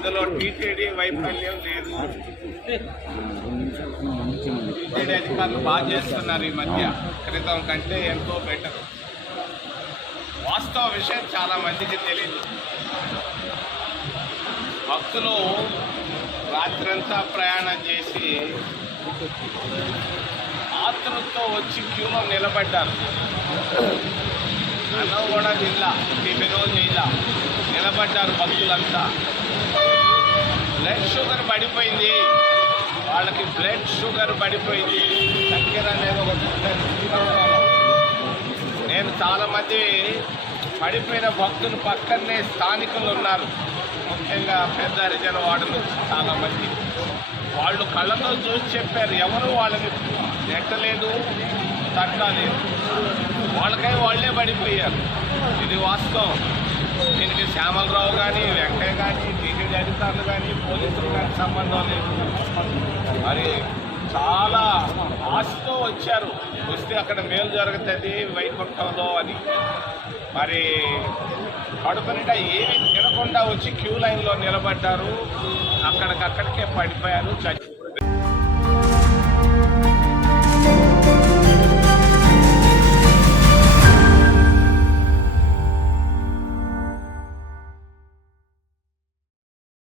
ఇందులో టీటీడీ వైఫల్యం లేదు. టీటీడీ అధికారులు బాగా చేస్తున్నారు ఈ మధ్య, క్రితం కంటే ఎంతో బెటర్. వాస్తవ విషయం చాలా మందికి తెలియదు. భక్తులు రాత్రంతా ప్రయాణం చేసి ఆతృతో వచ్చి క్యూలో నిలబడ్డారు. అన్నం కూడా జిల్లా టిఫినో జిల్లా నిలబడ్డారు భక్తులంతా. బ్లడ్ షుగర్ పడిపోయింది వాళ్ళకి, బ్లడ్ షుగర్ పడిపోయింది. చక్కెర అనేది ఒకటి ఉంటుంది. నేను చాలామంది పడిపోయిన భక్తులు పక్కనే స్థానికులు ఉన్నారు, ముఖ్యంగా పెద్ద హరిజన వార్డు నుంచి చాలామంది. వాళ్ళు కళ్ళతో చూసి చెప్పారు, ఎవరు వాళ్ళని నెట్టలేదు, తట్టలేదు, వాళ్ళకై వాళ్ళే పడిపోయారు. ఇది వాస్తవం. దీనికి శ్యామలరావు కానీ, వెంకయ్య కానీ, టీటీడీ అధికారులు కానీ, పోలీసులు కానీ సంబంధం లేదు. మరి చాలా ఆశతో వచ్చారు, వస్తే అక్కడ మేలు జరుగుతుంది వైకుంఠంలో అని. మరి కడుపు నిండా ఏమీ తినకుండా వచ్చి క్యూ లైన్లో నిలబడ్డారు, అక్కడికక్కడికే పడిపోయారు, చచ్చి